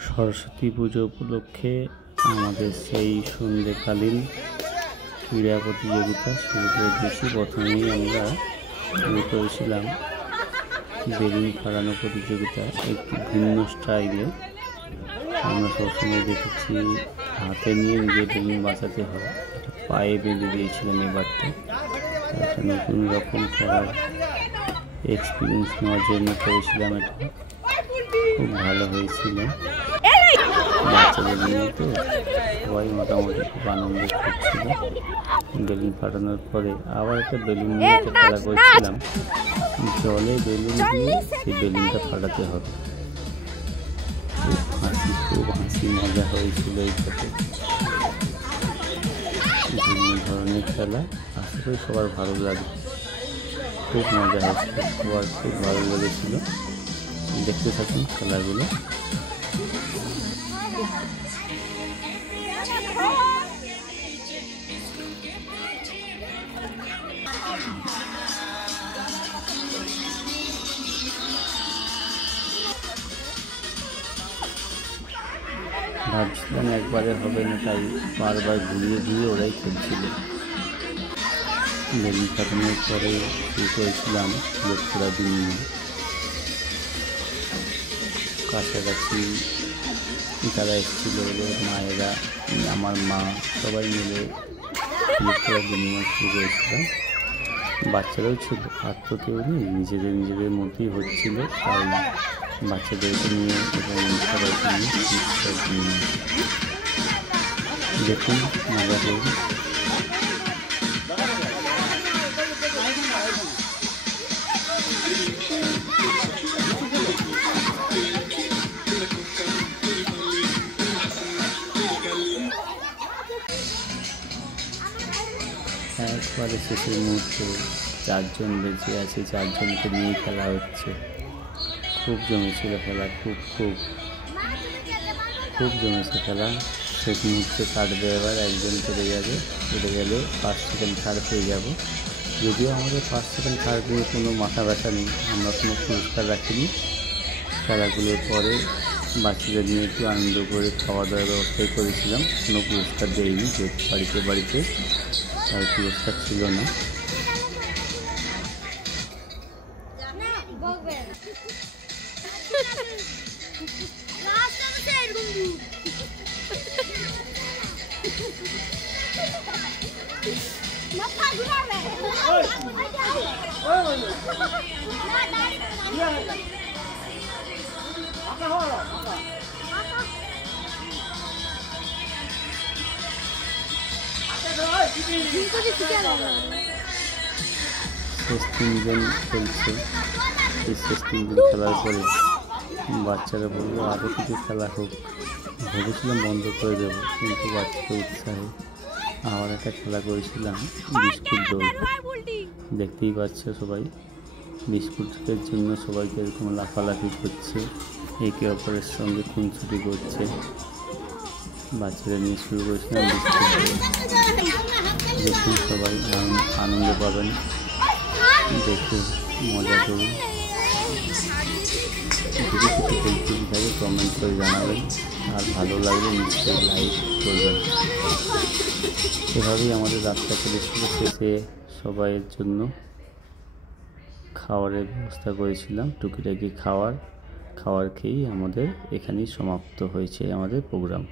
সরস্বতী পুজো উপলক্ষে আমাদের সেই সন্ধ্যেকালীন ক্রীড়া প্রতিযোগিতা শুরু করে দিয়েছি। প্রথমেই আমরা শুরু করেছিলাম বেলুন ফাটানো প্রতিযোগিতা, একটু ভিন্ন স্টাইলে। আমরা সবসময় দেখেছি হাতে নিয়ে নিজে বেলুন বাঁচাতে হয়, এটা পায়ে বেঁধে দিয়েছিলাম। এবারটা একটা নতুন রকম করার এক্সপিরিয়েন্স নেওয়ার জন্য করেছিলাম। এটা খুব ভালো হয়েছিল। বাচ্চাদের নিয়ে তো সবাই মোটামুটি খুব আনন্দ করছিল। বেলুন ফাটানোর পরে আবার একটা বেলুন নিয়ে একটা খেলা করছিলাম, জলে বেলুন দিয়ে সেই বেলুনটা ফাটাতে হবে। খুব হাসি মজা হয়েছিল। এইটাতে বিভিন্ন ধরনের খেলা, আশা করি সবার ভালো লাগে। খুব মজা হয়েছিল, সবার খুব ভালো লেগেছিল। দেখতে থাকুন খেলাগুলো। ভাবছিলাম একবারে হবে না, তাই বারবার ঘুরিয়ে ঘুরিয়ে ওরাই খেলছিল। বেলুন ফাটানোর পরে শুরু করেছিলাম লোকরা দিন নিয়ে। কাছাকাছি যারা এসেছিল ওদের মায়েরা, আমার মা, সবাই মিলে লোকরা বিনিময় শুরু করেছিলাম। বাচ্চারাও ছিল, আর তো কেউ নেই, নিজেদের মধ্যেই হচ্ছিল। তাই বাচ্চাদেরকে নিয়ে এবং সবাইকে নিয়ে দেখুন, মজা করুন। একবারে শেষের মুহূর্তে 4 জন বেঁচে আছে, 4 জনকে নিয়ে খেলা হচ্ছে। খুব জমেছিল খেলা, খুব জমেছে খেলা। শেষ মুহূর্তে কাটবে, এবার একজন চলে যাবে, চলে গেলে ফার্স্ট সেকেন্ড থার্ড পেয়ে যাব। যদিও আমাদের ফার্স্ট সেকেন্ড থার্ড নিয়ে কোনো মাথা ব্যথা নেই, আমরা কোনো পুরস্কার রাখিনি। খেলাগুলোর পরে বাচ্চাদের নিয়ে একটু আনন্দ করে খাওয়া দাওয়ার ব্যবস্থাই করেছিলাম। কোনো পুরস্কার দেয়নি, যেহেতু বাড়িতে তার পুরস্কার ছিল না। শেষ 3 জন খেলছে। এই শেষ 3 জন খেলার পরে বাচ্চারা বললো আরও কিছু খেলা হোক। ভেবেছিলাম বন্ধ করে দেবো, কিন্তু বাচ্চাদের উৎসাহে আবার একটা খেলা করেছিলাম, বিস্কুট দৌড়। দেখতেই পাচ্ছ সবাই, বিস্কুটের জন্য সবাইকে এরকম লাফালাফি করছে, একে অপরের সঙ্গে খুনছুটি করছে। বাচ্চাদের নিয়ে শুরু করেছিলাম বিস্কুট দৌড়। দেখুন, সবাই আনন্দ পাবেন, দেখে মজা করুন। যদি কিছু বলতে থাকে কমেন্ট করে জানাবেন, আর ভালো লাগলে নিশ্চয়ই লাইক করবেন। এভাবেই আমাদের রাতটা কেটেছিল। শেষে সবাইয়ের জন্য খাবারের ব্যবস্থা করেছিলাম, টুকিটাকি খাওয়ার খেয়েই আমাদের এখানেই সমাপ্ত হয়েছে আমাদের প্রোগ্রাম।